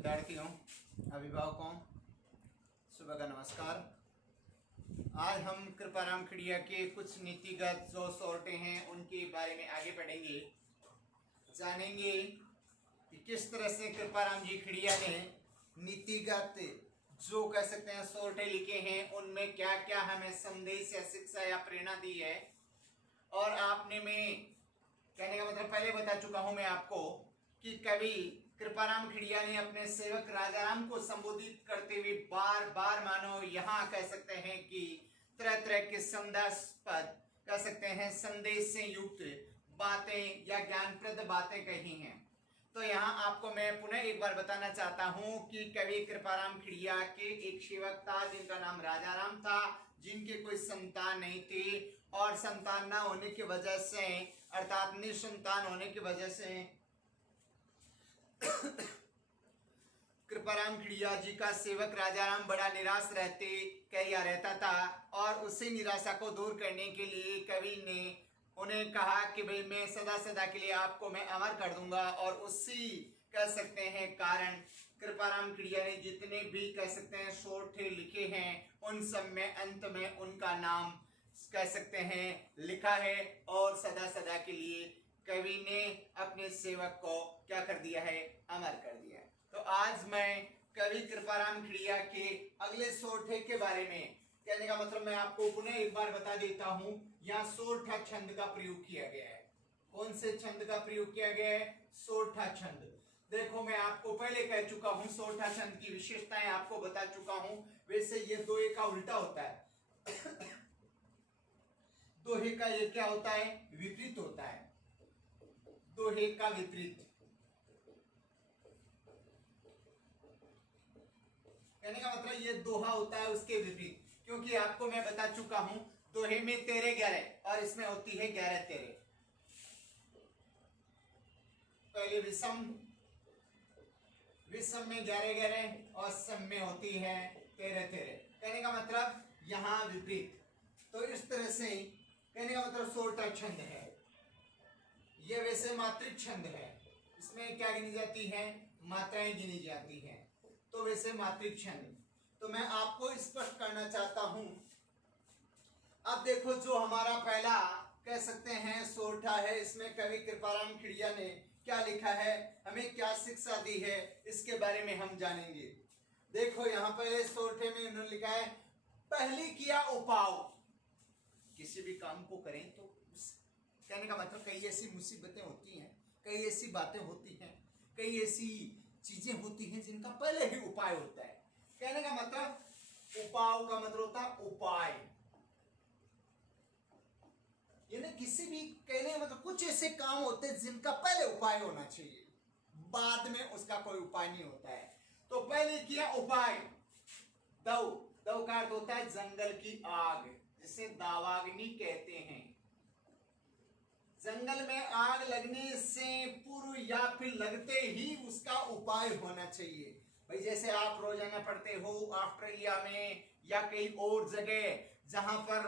विद्यार्थियों, अभिभावकों, सुबह का नमस्कार। आज हम कृपाराम खिड़िया के कुछ नीतिगत जो सोर्टे हैं उनके बारे में आगे बढ़ेंगे, जानेंगे कि किस तरह से कृपाराम जी खिड़िया ने नीतिगत जो कह सकते हैं सोर्टे लिखे हैं, उनमें क्या क्या हमें संदेश या शिक्षा या प्रेरणा दी है। और आपने में कहने का मतलब पहले बता चुका हूं मैं आपको कि कवि कृपाराम खिड़िया ने अपने सेवक राजाराम को संबोधित करते हुए बार बार मानो यहाँ कह सकते हैं कि तरह तरह के संदेशास्पद कह सकते हैं संदेश से युक्त बातें या ज्ञानप्रद बातें कही हैं। तो यहाँ आपको मैं पुनः एक बार बताना चाहता हूँ कि कवि कृपाराम खिड़िया के एक सेवक था जिनका नाम राजाराम था, जिनके कोई संतान नहीं थी और संतान न होने की वजह से अर्थात निसंतान होने की वजह से कृपाराम खिड़िया जी का सेवक राजाराम बड़ा निराश रहता था और उसी निराशा को दूर करने के लिए कवि ने उन्हें कहा कि भाई मैं सदा सदा के लिए आपको मैं अमर कर दूंगा। और उसी कह सकते हैं कारण कृपाराम खिड़िया ने जितने भी कह सकते हैं सोर्टे लिखे हैं उन सब में अंत में उनका नाम कह सकते हैं लिखा है और सदा सदा के लिए कवि ने अपने सेवक को क्या कर दिया है, अमर कर दिया है। तो आज मैं कवि कृपाराम खिड़िया के अगले सोर्टे के बारे में कहने का मतलब मैं आपको पुनः एक बार बता देता हूं। यहाँ सोरठा छंद का प्रयोग किया गया है। कौन से छंद का प्रयोग किया गया है? सोरठा छंद। देखो मैं आपको पहले कह चुका हूं, सोरठा छंद की विशेषताएं आपको बता चुका हूं। वैसे ये दोहे का उल्टा होता है दोहे का ये क्या होता है? विपरीत होता है। दोहे का विपरीत कहने का मतलब ये दोहा होता है उसके विपरीत, क्योंकि आपको मैं बता चुका हूं दोहे में 13 11 और इसमें होती है 11 13। पहले विषम में 11 11 और सम में होती है 13 13। कहने का मतलब यहां विपरीत। तो इस तरह से कहने का मतलब सोरठा छंद है। यह वैसे मात्रिक छंद है, इसमें क्या गिनी जाती है? मात्राएं गिनी जाती हैं। तो वैसे मात्रिक छंद। तो मैं आपको स्पष्ट करना चाहता हूं। अब देखो जो हमारा पहला कह सकते हैं सोरठा है, इसमें कवि कृपाराम खिड़िया ने क्या लिखा है, हमें क्या शिक्षा दी है, इसके बारे में हम जानेंगे। देखो यहाँ पहले सोरठे में उन्होंने लिखा है, पहली किया उपाय। किसी भी काम को करें तो कहने का मतलब कई ऐसी मुसीबतें होती हैं, कई ऐसी बातें होती हैं, कई ऐसी चीजें होती हैं जिनका पहले ही उपाय होता है। कहने का मतलब उपाय का मतलब होता है उपाय, यानी किसी भी कहने का मतलब कुछ ऐसे काम होते हैं जिनका पहले उपाय होना चाहिए, बाद में उसका कोई उपाय नहीं होता है। तो पहले किया उपाय। दव का अर्थ होता है जंगल की आग, जिसे दावाग्नि कहते हैं। जंगल में आग लगने से पूर्व या फिर लगते ही उसका उपाय होना चाहिए। भाई जैसे आप रोजाना पढ़ते हो ऑस्ट्रेलिया में या कई और जगह जहां पर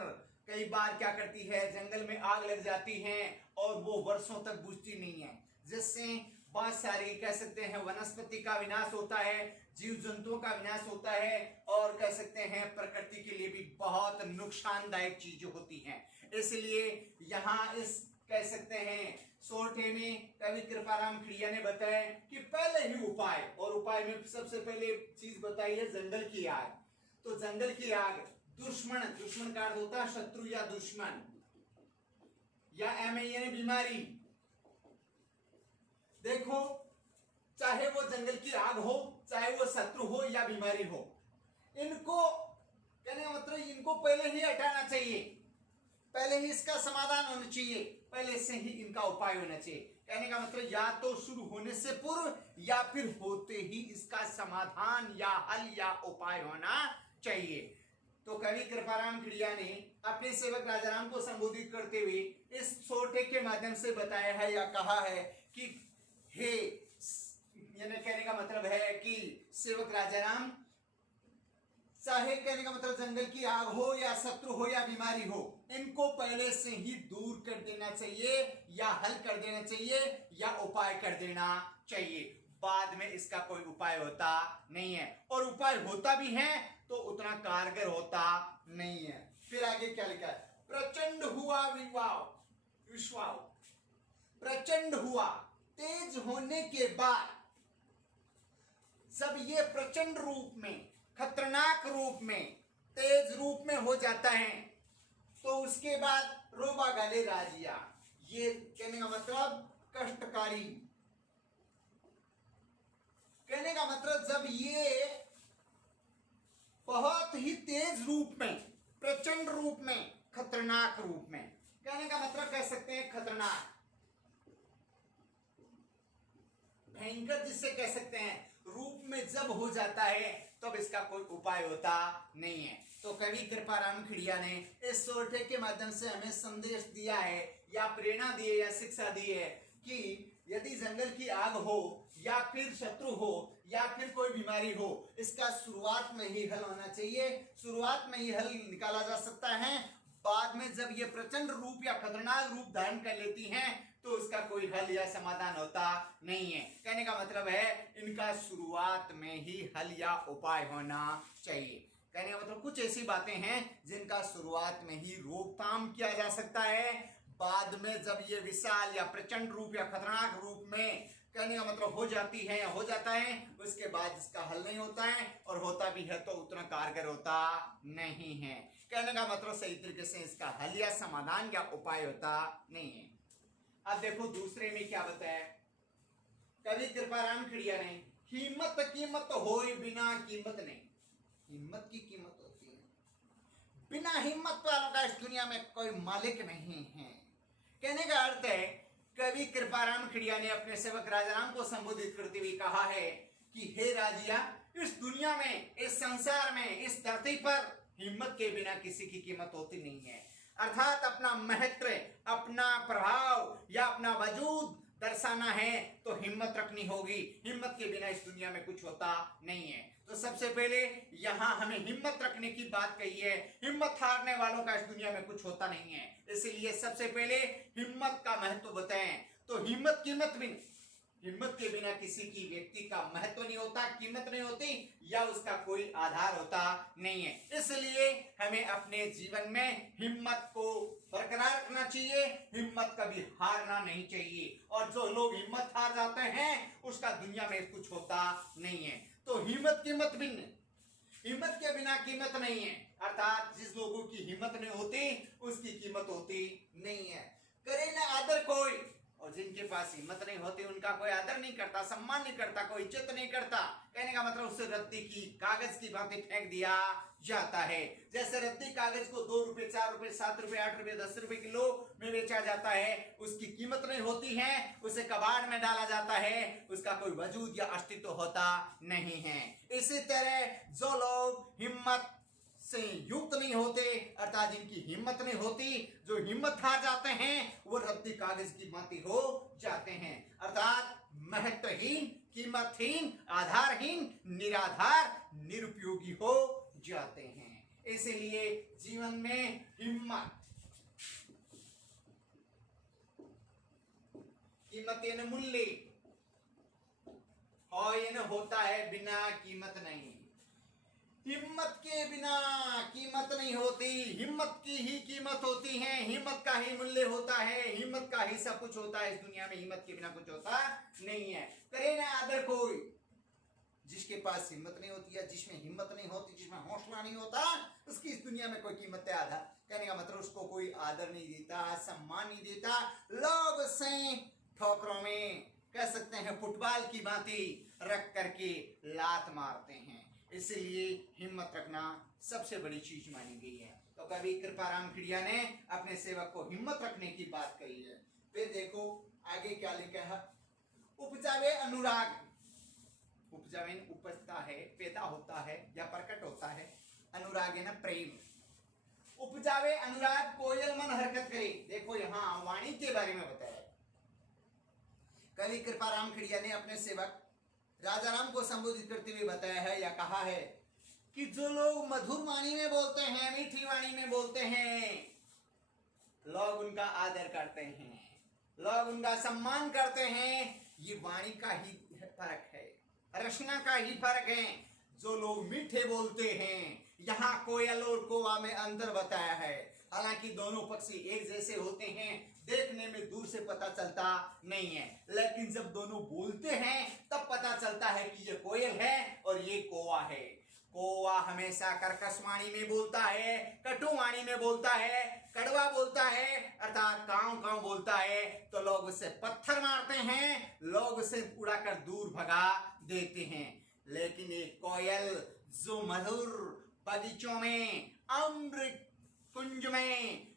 कई बार क्या करती है, जंगल में आग लग जाती है और वो वर्षों तक बुझती नहीं है, जिससे बहुत सारी कह सकते हैं वनस्पति का विनाश होता है, जीव जंतुओं का विनाश होता है और कह सकते हैं प्रकृति के लिए भी बहुत नुकसानदायक चीजें होती हैं। इसलिए यहाँ इस कह सकते हैं सोरठे में कवि कृपाराम खिड़िया ने बताया कि पहले ही उपाय, और उपाय में सबसे पहले चीज बताई है जंगल की आग। तो जंगल की आग, दुश्मन का अर्थ होता है शत्रु या दुश्मन, या यानी बीमारी। देखो चाहे वो जंगल की आग हो, चाहे वो शत्रु हो या बीमारी हो, इनको कहने का मतलब इनको पहले ही हटाना चाहिए, पहले ही इसका समाधान होना चाहिए, पहले से ही इनका उपाय होना चाहिए। कहने का मतलब या तो शुरू होने से पूर्व या फिर होते ही इसका समाधान या हल या उपाय होना चाहिए। तो कवि कृपाराम खिड़िया ने अपने सेवक राजाराम को संबोधित करते हुए इस सोरठे के माध्यम से बताया है या कहा है कि हे, यानी कहने का मतलब है कि सेवक राजाराम, चाहे कहने का मतलब जंगल की आग हो या शत्रु हो या बीमारी हो, इनको पहले से ही दूर कर देना चाहिए या हल कर देना चाहिए या उपाय कर देना चाहिए। बाद में इसका कोई उपाय होता नहीं है, और उपाय होता भी है तो उतना कारगर होता नहीं है। फिर आगे क्या लिखा है, प्रचंड हुआ विश्वाव, प्रचंड हुआ, तेज होने के बाद जब ये प्रचंड रूप में, खतरनाक रूप में, तेज रूप में हो जाता है तो उसके बाद रोबा गाले राजिया, ये कहने का मतलब कष्टकारी, कहने का मतलब जब ये बहुत ही तेज रूप में, प्रचंड रूप में, खतरनाक रूप में, कहने का मतलब कह सकते हैं खतरनाक, भयंकर जिससे कह सकते हैं, रूप में जब हो जाता है तब इसका कोई उपाय होता नहीं है। तो कवि कृपाराम खिड़िया ने इस सोरठे के माध्यम से हमें संदेश दिया है या प्रेरणा दी है या शिक्षा दी है कि यदि जंगल की आग हो या फिर शत्रु हो या फिर कोई बीमारी हो, इसका शुरुआत में ही हल होना चाहिए, शुरुआत में ही हल निकाला जा सकता है। बाद में जब ये प्रचंड रूप या खतरनाक रूप धारण कर लेती हैं तो उसका कोई हल या समाधान होता नहीं है। कहने का मतलब है इनका शुरुआत में ही हल या उपाय होना चाहिए। कहने का मतलब कुछ ऐसी बातें हैं जिनका शुरुआत में ही रोकथाम किया जा सकता है, बाद में जब ये विशाल या प्रचंड रूप या खतरनाक रूप में, कहने का मतलब हो जाती है या हो जाता है, उसके बाद इसका हल नहीं होता है, और होता भी है तो उतना कारगर होता नहीं है। कहने का मतलब सही तरीके से इसका हल या समाधान या उपाय होता नहीं है। अब देखो दूसरे में क्या बताया कवि कृपाराम खिड़िया ने, हिम्मत कीमत होए बिना कीमत नहीं। हिम्मत की कीमत होती है, बिना हिम्मत वालों का इस दुनिया में कोई मालिक नहीं है। कहने का अर्थ है कवि कृपाराम खिड़िया ने अपने सेवक राजाराम को संबोधित करते हुए कहा है कि हे राजिया, इस दुनिया में, इस संसार में, इस धरती पर हिम्मत के बिना किसी की कीमत होती नहीं है। अर्थात अपना महत्व, अपना प्रभाव या अपना वजूद दर्शाना है तो हिम्मत रखनी होगी। हिम्मत के बिना इस दुनिया में कुछ होता नहीं है। तो सबसे पहले यहाँ हमें हिम्मत रखने की बात कही है। हिम्मत हारने वालों का इस दुनिया में कुछ होता नहीं है, इसलिए सबसे पहले हिम्मत का महत्व बताएं। तो हिम्मत कीमत भी, हिम्मत के बिना किसी की व्यक्ति का महत्व नहीं होता, कीमत नहीं होती या उसका कोई आधार होता नहीं है। इसलिए हमें अपने जीवन में हिम्मत को बरकरार रखना चाहिए, हिम्मत कभी हारना नहीं चाहिए। और जो लोग हिम्मत हार जाते हैं उसका दुनिया में कुछ होता नहीं है। तो हिम्मत कीमत भिन्न, हिम्मत के बिना कीमत नहीं है। अर्थात जिस लोगों की हिम्मत नहीं होती उसकी कीमत होती नहीं है। करे न आदर कोई, और जिनके पास हिम्मत नहीं होती उनका कोई आदर नहीं करता, सम्मान नहीं करता, कोई इज्जत नहीं करता। कहने का मतलब उससे रद्दी की कागज की भांति फेंक दिया जाता है। जैसे रद्दी कागज को 2 रुपए, 4 रुपए, 7 रुपए, 8 रुपए, 10 रुपए किलो में बेचा जाता है, उसकी कीमत नहीं होती है, उसे कबाड़ में डाला जाता है, उसका कोई वजूद या अस्तित्व होता नहीं है। इसी तरह जो लोग हिम्मत से युक्त नहीं होते, अर्थात जिनकी हिम्मत नहीं होती, जो हिम्मत हार जाते हैं वो रद्दी कागज की भांति हो जाते हैं। अर्थात महत्वहीन, कीमतहीन, आधारहीन, निराधार, निरुपयोगी हो जाते हैं। इसलिए जीवन में हिम्मत, कीमत मूल्य होता है, बिना कीमत नहीं। हिम्मत के बिना कीमत नहीं होती, हिम्मत की ही कीमत होती है, हिम्मत का ही मूल्य होता है, हिम्मत का ही सब कुछ होता है। इस दुनिया में हिम्मत के बिना कुछ होता नहीं है। करे ना आदर कोई, जिसके पास हिम्मत नहीं होती है, जिसमें हिम्मत नहीं होती, जिसमें हौसला नहीं होता, उसकी इस दुनिया में कोई कीमत है आधा। कहने का मतलब उसको कोई आदर नहीं देता, सम्मान नहीं देता। लोग उसे ठोकरों में, कह सकते हैं फुटबॉल की भांति रख करके लात मारते हैं। इसलिए हिम्मत रखना सबसे बड़ी चीज मानी गई है। तो कवि कृपाराम खिड़िया ने अपने सेवक को हिम्मत रखने की बात कही है। फिर देखो आगे क्या लिखा है, उपजावे अनुराग, उपजावे उपजता है, पैदा होता है या प्रकट होता है, अनुराग है ना प्रेम। उपजावे अनुराग कोयल मन हरकत करे। देखो यहाँ वाणी के बारे में बताया कवि कृपाराम खिड़िया ने अपने सेवक राजाराम को संबोधित करते हुए बताया है या कहा है कि जो लोग मधुर वाणी में बोलते हैं, मीठी वाणी में बोलते हैं, लोग उनका आदर करते हैं, लोग उनका सम्मान करते हैं, ये वाणी का ही फर्क है, रचना का ही फर्क है। जो लोग मीठे बोलते हैं, यहाँ कोयल और कौवा में अंतर बताया है। हालांकि दोनों पक्षी एक जैसे होते हैं, देखने में दूर से पता चलता नहीं है, लेकिन जब दोनों बोलते हैं तब पता चलता है कि ये कोयल है और ये कौवा है। कौवा हमेशा कर्कश वाणी में बोलता है, कटु वाणी में बोलता है, कड़वा बोलता है, अर्थात काव काव बोलता है, तो लोग उसे पत्थर मारते हैं, लोग उसे उड़ाकर दूर भगा देते हैं। लेकिन एक कोयल जो मधुर बगीचों में, अमृत कुंज में,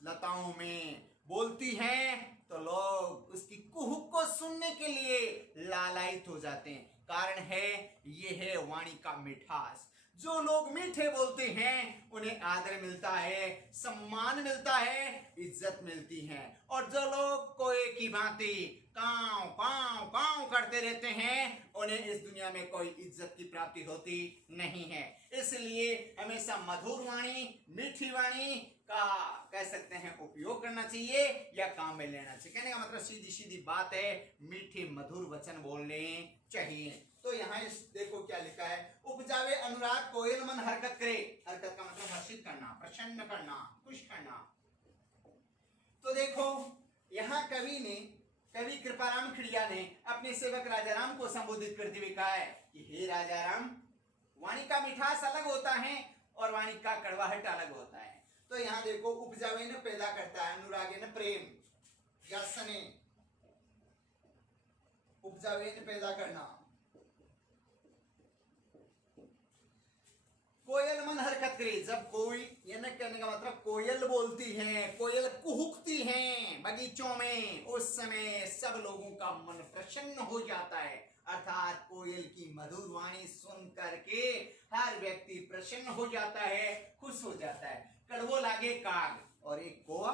लताओं में बोलती है, तो लोग उसकी कुहुक को सुनने के लिए लालायित हो जाते हैं। कारण है, ये है वाणी का मिठास। जो लोग मीठे बोलते हैं उन्हें आदर मिलता है, सम्मान मिलता है, इज्जत मिलती है। और जो लोग कोए की भांति काव काव काव करते रहते हैं, उन्हें इस दुनिया में कोई इज्जत की प्राप्ति होती नहीं है। इसलिए हमेशा मधुर वाणी, मीठी वाणी का कह सकते हैं उपयोग करना चाहिए या काम में लेना चाहिए। कहने का मतलब सीधी सीधी बात है, मीठे मधुर वचन बोलने चाहिए। तो यहाँ इस देखो क्या लिखा है, उपजावे अनुराग कोयल मन हरकत करे। हरकत का मतलब हर्षित करना, प्रसन्न करना, खुश करना। तो देखो यहाँ कवि कृपाराम खिड़िया ने अपने सेवक राजाराम को संबोधित करते हुए कहा है कि हे राजाराम, वाणी का मिठास अलग होता है और वाणी का कड़वाहट अलग होता है। तो यहाँ देखो, उपजावे ने पैदा करता है, अनुरागे ने प्रेम या स्नेह, उपजावे ने पैदा करना। कोयल मन हरकत करे, जब कोई, यानी कहने का मतलब कोयल बोलती है, कोयल कुहुकती है बगीचों में, उस समय सब लोगों का मन प्रसन्न हो जाता है। अर्थात कोयल की मधुर वाणी सुन करके हर व्यक्ति प्रसन्न हो जाता है, खुश हो जाता है। कड़वो लागे काग, और एक कौवा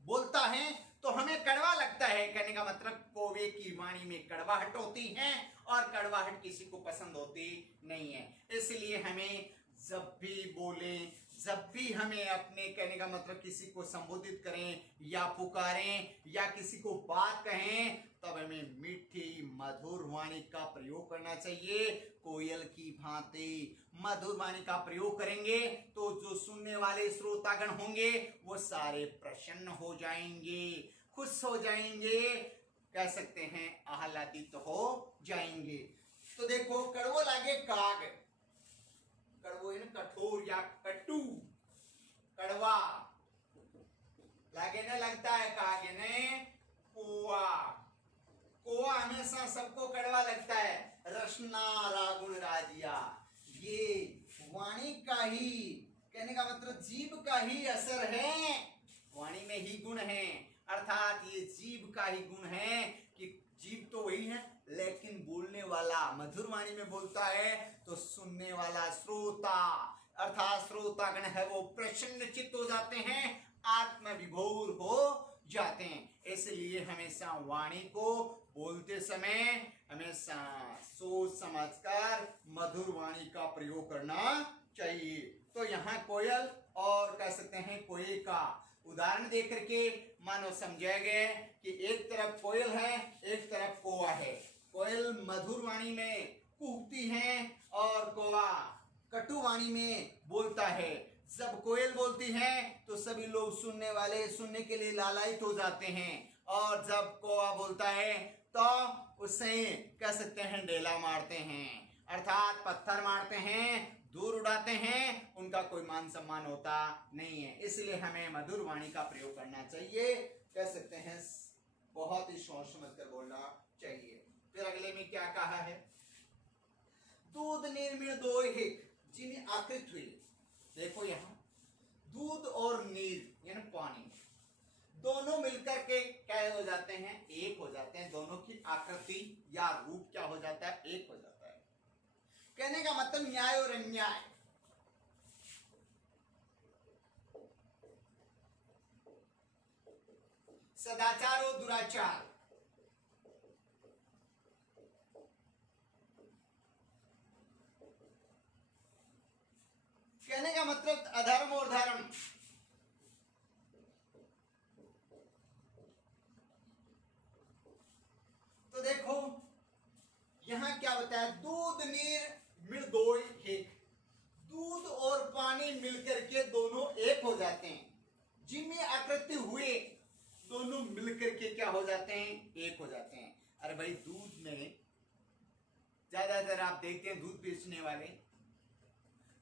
बोलता है तो हमें कड़वा लगता है। कहने का मतलब कौवे की वाणी में कड़वाहट होती है और कड़वाहट किसी को पसंद होती नहीं है। इसलिए हमें जब भी बोलें, जब भी हमें अपने, कहने का मतलब किसी को संबोधित करें या पुकारें या किसी को बात कहें, तब हमें मीठी मधुर वाणी का प्रयोग करना चाहिए। कोयल की भांति मधुर वाणी का प्रयोग करेंगे तो जो सुनने वाले श्रोतागण होंगे वो सारे प्रसन्न हो जाएंगे, खुश हो जाएंगे, कह सकते हैं आह्लादित हो जाएंगे। तो देखो, कड़वो लागे काग, कड़वो इन कठोर या कटु, कड़वा, लागे ने लगता है, कागे ने कौवा, कौवा हमेशा सबको कड़वा लगता है। रसना रागुण राजिया, ये वाणी का ही, कहने का मतलब जीभ का ही असर है, वाणी में ही गुण है। अर्थात ये जीभ का ही गुण है कि जीभ तो वही है, लेकिन बोलने वाला मधुर वाणी में बोलता है तो सुनने वाला श्रोता, अर्थात श्रोतागण है, वो प्रसन्न चित्त हो जाते हैं, आत्म विभोर हो जाते हैं। इसलिए हमेशा वाणी को बोलते समय हमेशा सोच समझकर मधुर वाणी का प्रयोग करना चाहिए। तो यहाँ कोयल और कह सकते हैं कोयल का उदाहरण देख करके मानो समझाया गया कि एक तरफ कोयल है, एक तरफ कौवा है। कोयल मधुर वाणी में कूकती है और कौवा कटु वाणी में बोलता है। जब कोयल बोलती है तो सभी लोग सुनने वाले सुनने के लिए लालायित हो जाते हैं, और जब कौवा बोलता है तो उसे कह सकते हैं ढेला मारते हैं, अर्थात पत्थर मारते हैं, दूर उड़ाते हैं, उनका कोई मान सम्मान होता नहीं है। इसलिए हमें मधुर वाणी का प्रयोग करना चाहिए, कह सकते हैं बहुत ही सोच समझ कर बोलना चाहिए। फिर अगले में क्या कहा है, दूध निर्मिण दो हिक जिन्हें आकृत हुई। देखो यहाँ दूध और नीर यानी पानी दोनों मिलकर के क्या हो जाते हैं, एक हो जाते हैं। दोनों की आकृति या रूप क्या हो जाता है, एक हो जाता है। कहने का मतलब न्याय और अन्याय, सदाचार और दुराचार, कहने का मतलब अधर्म और धर्म, यहाँ क्या बताया, दूध नीर मिल दो एक, दूध और पानी मिलकर के दोनों एक हो जाते हैं, जिनमें आकृति हुए दोनों मिलकर के क्या हो जाते हैं, एक हो जाते हैं। अरे भाई दूध में ज्यादातर आप देखते हैं दूध बेचने वाले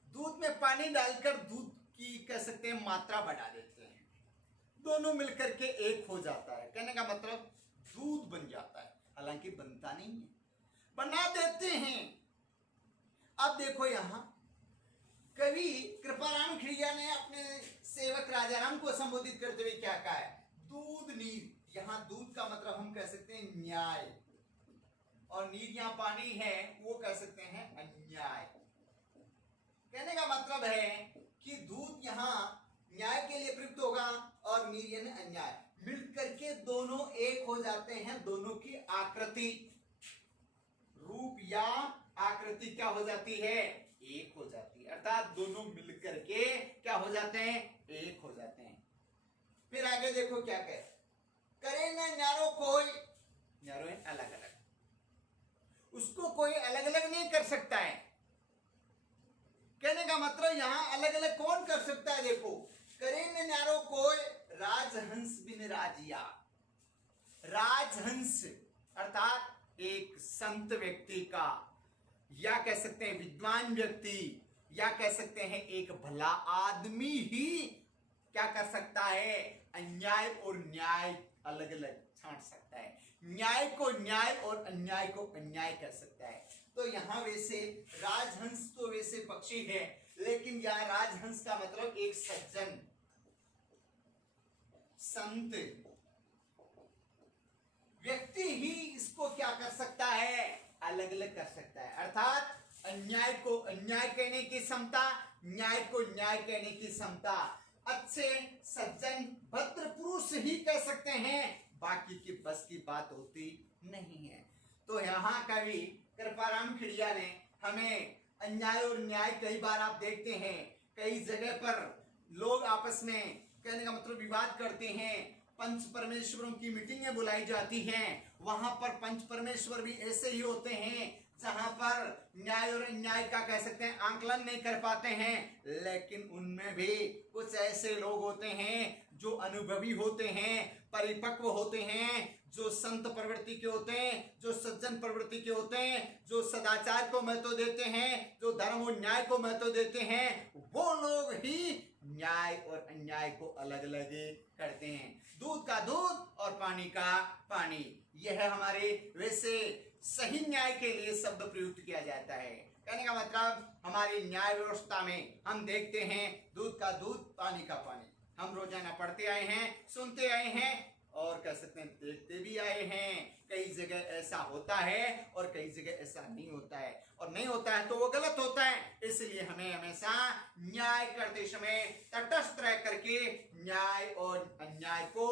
दूध में पानी डालकर दूध की कह सकते हैं मात्रा बढ़ा देते हैं, दोनों मिलकर के एक हो जाता है। कहने का मतलब दूध बन जाता है, हालांकि बनता नहीं है, बना देते हैं। अब देखो यहां कवि कृपाराम खिड़िया ने अपने सेवक राजाराम को संबोधित करते हुए क्या कहा है, दूध नीर। यहां दूध का मतलब हम कह सकते हैं न्याय, और नीर यहां पानी है, वो कह सकते हैं अन्याय। कहने का मतलब है कि दूध यहां न्याय के लिए प्रयुक्त होगा और नीर यानी अन्याय, मिलकर के दोनों एक हो जाते हैं, दोनों की आकृति रूप या आकृति क्या हो जाती है, एक हो जाती है, अर्थात दोनों मिलकर के क्या हो जाते हैं, एक हो जाते हैं। फिर आगे देखो क्या कहे, करे न न्यारो कोई, न्यारो है अलग अलग, उसको कोई अलग अलग नहीं कर सकता है। कहने का मतलब यहां अलग अलग कौन कर सकता है, देखो करे न न्यारो कोई, राजहंस बिन राजिया। राजहंस अर्थात एक संत व्यक्ति का, या कह सकते हैं विद्वान व्यक्ति, या कह सकते हैं एक भला आदमी ही क्या कर सकता है, अन्याय और न्याय अलग अलग छांट सकता है, न्याय को न्याय और अन्याय को अन्याय कर सकता है। तो यहां वैसे राजहंस तो वैसे पक्षी है, लेकिन यहां राजहंस का मतलब एक सज्जन संत व्यक्ति ही इसको क्या कर सकता है, अलग अलग कर सकता है। अर्थात अन्याय को अन्याय कहने की क्षमता, न्याय को न्याय कहने की क्षमता अच्छे सज्जन भद्र पुरुष ही कह सकते हैं, बाकी की बस की बात होती नहीं है। तो यहाँ कवि कृपाराम खिड़िया ने हमें अन्याय और न्याय, कई बार आप देखते हैं कई जगह पर लोग आपस में कहने का मतलब विवाद करते हैं, पंच परमेश्वरों की मीटिंगें बुलाई जाती हैं, वहां पर पंच परमेश्वर भी ऐसे ही होते हैं जहां पर न्याय और अन्याय का कह सकते हैं आंकलन नहीं कर पाते हैं, लेकिन उनमें भी कुछ ऐसे लोग होते हैं जो अनुभवी होते हैं, परिपक्व होते हैं, जो संत प्रवृत्ति के होते हैं, जो सज्जन प्रवृत्ति के होते हैं, जो सदाचार को महत्व देते हैं, जो धर्म और न्याय को महत्व देते हैं, वो लोग ही न्याय और अन्याय को अलग अलग करते हैं। दूध का दूध और पानी का पानी, यह है हमारे वैसे सही न्याय के लिए शब्द प्रयुक्त किया जाता है। कहने का मतलब हमारी न्याय व्यवस्था में हम देखते हैं दूध का दूध पानी का पानी, हम रोजाना पढ़ते आए हैं, सुनते आए हैं और कह सकते हैं देखते भी आए हैं। कई जगह ऐसा होता है और कई जगह ऐसा नहीं होता है, और नहीं होता है तो वो गलत होता है। इसलिए हमें हमेशा न्याय करते समय तटस्थ रह करके न्याय और अन्याय को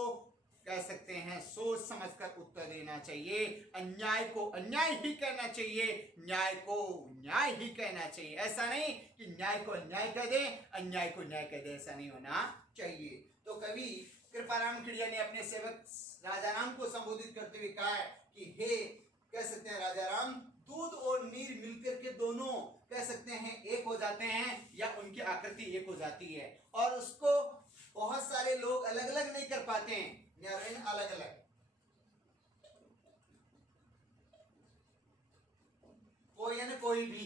कह सकते हैं सोच समझकर उत्तर देना चाहिए। अन्याय को अन्याय ही कहना चाहिए, न्याय को न्याय ही कहना चाहिए। ऐसा नहीं कि न्याय को अन्याय कह दे, अन्याय को न्याय कह दे, ऐसा नहीं होना चाहिए। तो कवि कृपाराम खिड़िया ने अपने सेवक राजाराम को संबोधित करते हुए कहा है कि हे कह सकते हैं राजाराम, दूध और नीर मिलकर के दोनों कह सकते हैं एक हो जाते हैं, या उनकी आकृति एक हो जाती है, और उसको बहुत सारे लोग अलग अलग नहीं कर पाते हैं, अलग अलग कोई है ना, कोई भी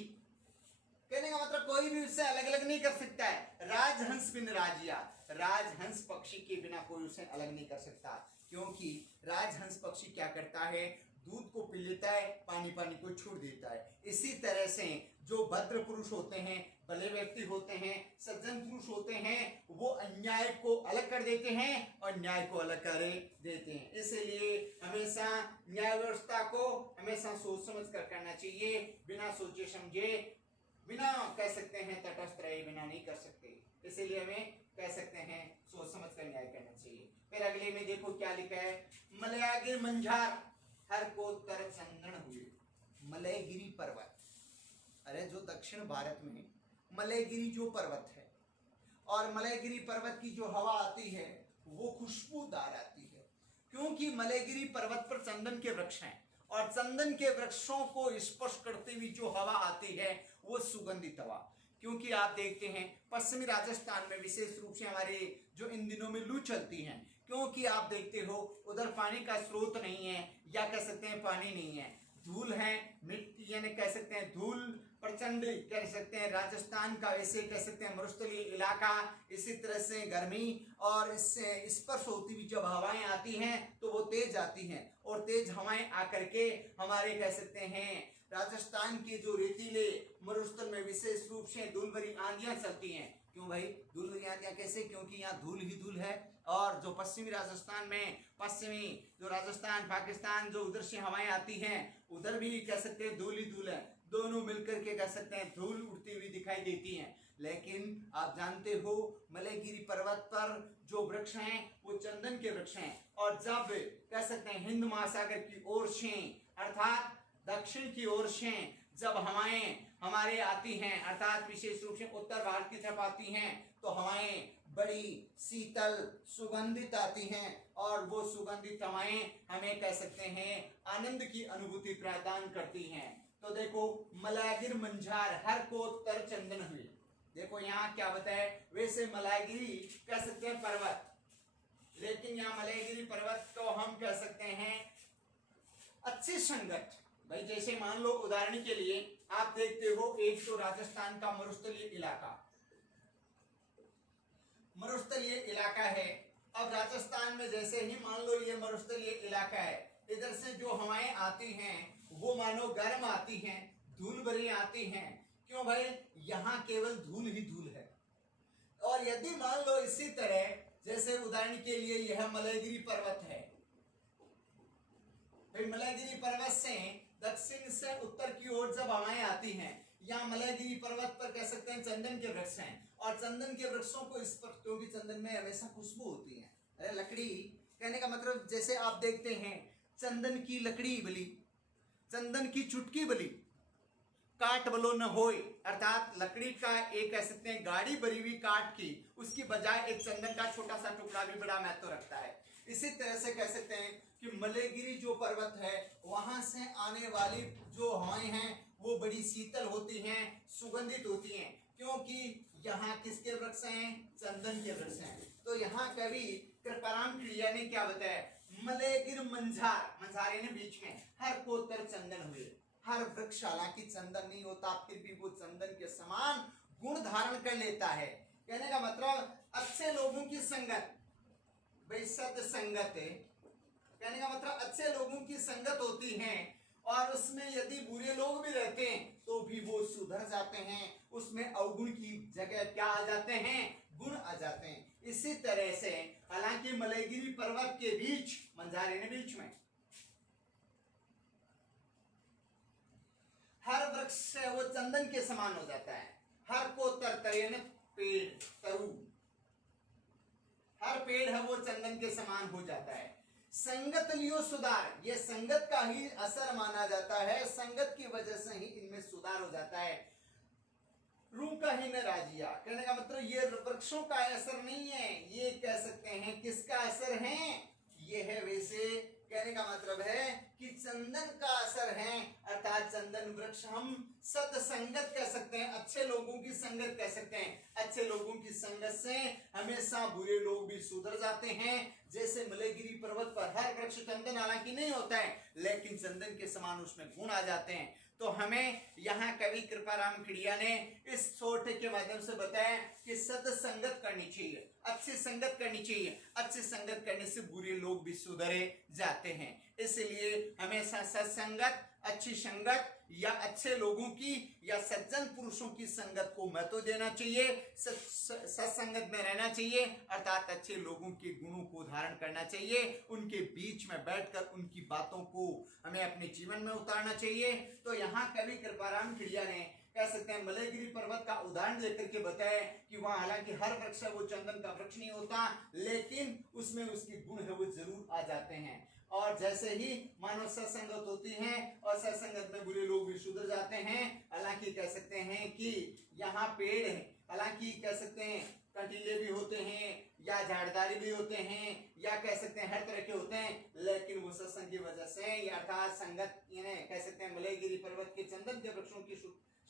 कहने का मतलब कोई भी उससे अलग अलग नहीं कर सकता है। राजहंस बिन राजिया, राजहंस पक्षी के बिना कोई उसे अलग नहीं कर सकता, क्योंकि राजहंस पक्षी क्या करता है, दूध को पी लेता है, पानी पानी को छोड़ देता है। इसी तरह से जो भद्र पुरुष होते हैं, भले व्यक्ति होते हैं, सज्जन पुरुष होते हैं, वो अन्याय को अलग कर देते हैं और न्याय को अलग कर देते हैं। इसलिए हमेशा न्याय व्यवस्था को हमेशा सोच समझ कर करना चाहिए, बिना सोचे समझे, बिना कह सकते हैं तटस्थ रहे बिना नहीं कर सकते। इसलिए हमें कह सकते हैं सोच समझ कर न्याय करना चाहिए। फिर अगले में देखो क्या लिखा है, मलयागिर मंझार हर को तर चंदन हुए। मलयगिरी पर्वत, अरे जो दक्षिण भारत में मलयगिरी जो पर्वत है, और मलयगिरी पर्वत की जो हवा आती है वो खुशबूदार आती है, क्योंकि मलयगिरी पर्वत पर चंदन के वृक्ष हैं, और चंदन के वृक्षों को स्पर्श करते हुए जो हवा आती है वो सुगंधित हवा। क्योंकि आप देखते हैं पश्चिमी राजस्थान में विशेष रूप से हमारे जो इन दिनों में लू चलती है, क्योंकि आप देखते हो उधर पानी का स्रोत नहीं है, या कह सकते हैं पानी नहीं है, धूल है, मिट्टी यानी कह सकते हैं धूल प्रचंड, कह सकते हैं राजस्थान का वैसे कह सकते हैं मरुस्थलीय इलाका, इसी तरह से गर्मी और इससे स्पर्श होती हुई जब हवाएं आती हैं तो वो तेज आती हैं, और तेज हवाएं आकर के हमारे कह सकते हैं राजस्थान के जो रेतीले मरुस्थल में विशेष रूप से धूल भरी आंधियां चलती हैं। क्यों भाई धूल भरी आंधियां कैसे? क्योंकि यहाँ धूल ही धूल है, और जो पश्चिमी राजस्थान में पश्चिमी जो राजस्थान पाकिस्तान जो उधर से हवाएं आती हैं उधर भी कह सकते हैं धूल ही धूल है, दोनों मिलकर के कह सकते हैं धूल उड़ती हुई दिखाई देती हैं। लेकिन आप जानते हो मलयगिरी पर्वत पर जो वृक्ष हैं वो चंदन के वृक्ष हैं, और जब कह सकते हैं हिंद महासागर की ओर से अर्थात दक्षिण की ओर से जब हवाएं हमारे आती हैं अर्थात विशेष रूप से उत्तर भारत की तरफ आती हैं तो हवाएं बड़ी शीतल सुगंधित आती हैं, और वो सुगंधित हवाएं हमें कह सकते हैं आनंद की अनुभूति प्रदान करती हैं। तो देखो मलयगिरी मंझार हर को तर चंदन हुई, देखो यहाँ क्या बताए, वैसे मलयगिरी कह सकते हैं पर्वत, लेकिन यहाँ मलयगिरी पर्वत को हम कह सकते हैं अच्छी संगत। भाई जैसे मान लो उदाहरण के लिए आप देखते हो एक तो राजस्थान का मरुस्थलीय इलाका है। अब राजस्थान में जैसे ही मान लो ये मरुस्थलीय इलाका है, इधर से जो हवाएं आती हैं वो मानो गर्म आती हैं, धूल भरी आती हैं। क्यों भाई? यहाँ केवल धूल ही धूल है। और यदि मान लो इसी तरह जैसे उदाहरण के लिए यह मलयगिरी पर्वत है, मलयगिरी पर्वत से दक्षिण से उत्तर की ओर जब हवाएं आती हैं, यहाँ मलयगिरी पर्वत पर कह सकते हैं चंदन के वृक्ष हैं, और चंदन के वृक्षों को इस पर, क्योंकि चंदन में हमेशा खुशबू होती है, अरे लकड़ी कहने का मतलब जैसे आप देखते हैं चंदन की लकड़ी बली, चंदन की चुटकी बली, काट बलो न होए, अर्थात लकड़ी का एक कह सकते हैं गाड़ी भरी हुई काट की, उसकी बजाय एक चंदन का छोटा सा टुकड़ा भी बड़ा महत्व रखता है। इसी तरह से कह सकते हैं कि मलयगिरी जो पर्वत है वहां से आने वाली जो हवाएं हैं वो बड़ी शीतल होती हैं, सुगंधित होती हैं, क्योंकि यहाँ किसके वृक्ष हैं? चंदन के वृक्ष हैं। तो यहाँ कवि कृपाराम खिड़िया ने क्या बताया, मलयगिरी मंझार यानी बीच में हर कोतर चंदन हुए, हर वृक्ष हालांकि चंदन नहीं होता फिर भी वो चंदन के समान गुण धारण कर लेता है। कहने का मतलब अच्छे लोगों की संगत, भाई सद संगत है, कहने का मतलब अच्छे लोगों की संगत होती है, और उसमें यदि बुरे लोग भी रहते हैं तो भी वो सुधर जाते हैं, उसमें अवगुण की जगह क्या आ जाते हैं? गुण आ जाते हैं। इसी तरह से हालांकि मलयगिरी पर्वत के बीच मंझार यानी बीच में हर वृक्ष है वो चंदन के समान हो जाता है, हर को तर पेड़ तरु, हर पेड़ है वो चंदन के समान हो जाता है। संगत लियो सुधार, ये संगत का ही असर माना जाता है, संगत की वजह से ही इनमें सुधार हो जाता है। रू का ही न राजिया, कहने का मतलब ये वृक्षों का असर नहीं है, ये कह सकते हैं किसका असर है? ये है वैसे कहने का मतलब है कि चंदन का असर है, अर्थात चंदन वृक्ष हम सत्संगत कह सकते हैं, अच्छे लोगों की संगत कह सकते हैं। अच्छे लोगों की संगत से हमेशा बुरे लोग भी सुधर जाते हैं। जैसे मलयगिरी पर्वत पर हर वृक्ष चंदन हालांकि नहीं होता है, लेकिन चंदन के समान उसमें गुण आ जाते हैं। तो हमें यहाँ कवि कृपाराम खिड़िया ने इस छोटे के माध्यम से बताया कि सत्संगत करनी चाहिए, अच्छी संगत करनी चाहिए, अच्छी संगत करने से बुरे लोग भी सुधरे जाते हैं। इसलिए हमेशा सत्संगत, अच्छी संगत या अच्छे लोगों की या सज्जन पुरुषों की संगत को महत्व देना चाहिए, सत्संगत में रहना चाहिए, अर्थात अच्छे लोगों के गुणों को धारण करना चाहिए, उनके बीच में बैठकर उनकी बातों को हमें अपने जीवन में उतारना चाहिए। तो यहाँ कवि कृपाराम खिड़िया ने कह सकते हैं मलयगिरी पर्वत का उदाहरण लेकर के बताया कि वहां हालांकि हर वृक्ष है वो चंदन का वृक्ष नहीं होता, लेकिन उसमें उसके गुण है वो जरूर आ जाते हैं। और जैसे ही मानव सत्संगत होती है और सत्संगत में बुरे लोग भी सुधर जाते हैं। हालांकि कह सकते हैं कि यहाँ पेड़ है, हालांकि कह सकते हैं कंटीले भी होते हैं या झाड़दारी भी होते हैं या कह सकते हैं हर तरह के होते हैं, लेकिन वो सत्संग की वजह से या अर्थात संगत यानी कह सकते हैं मलयगिरी पर्वत के चंदन के वृक्षों की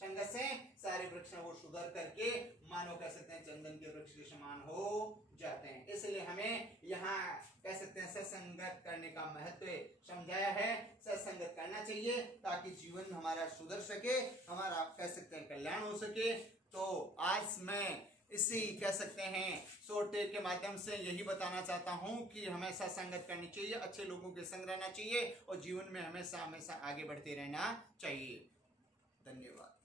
संगत से सारे वृक्ष वो सुधर करके मानो कह सकते हैं चंदन के वृक्ष के समान हो जाते हैं। इसलिए हमें यहाँ कह सकते हैं सत्संगत करने का महत्व समझाया है। सत्संगत करना चाहिए ताकि जीवन हमारा सुधर सके, हमारा कह सकते हैं कल्याण हो सके। तो आज मैं इसी कह सकते हैं सोटे के माध्यम से यही बताना चाहता हूं कि हमेशा संगत करनी चाहिए, अच्छे लोगों के संग रहना चाहिए और जीवन में हमेशा हमेशा आगे बढ़ते रहना चाहिए। धन्यवाद।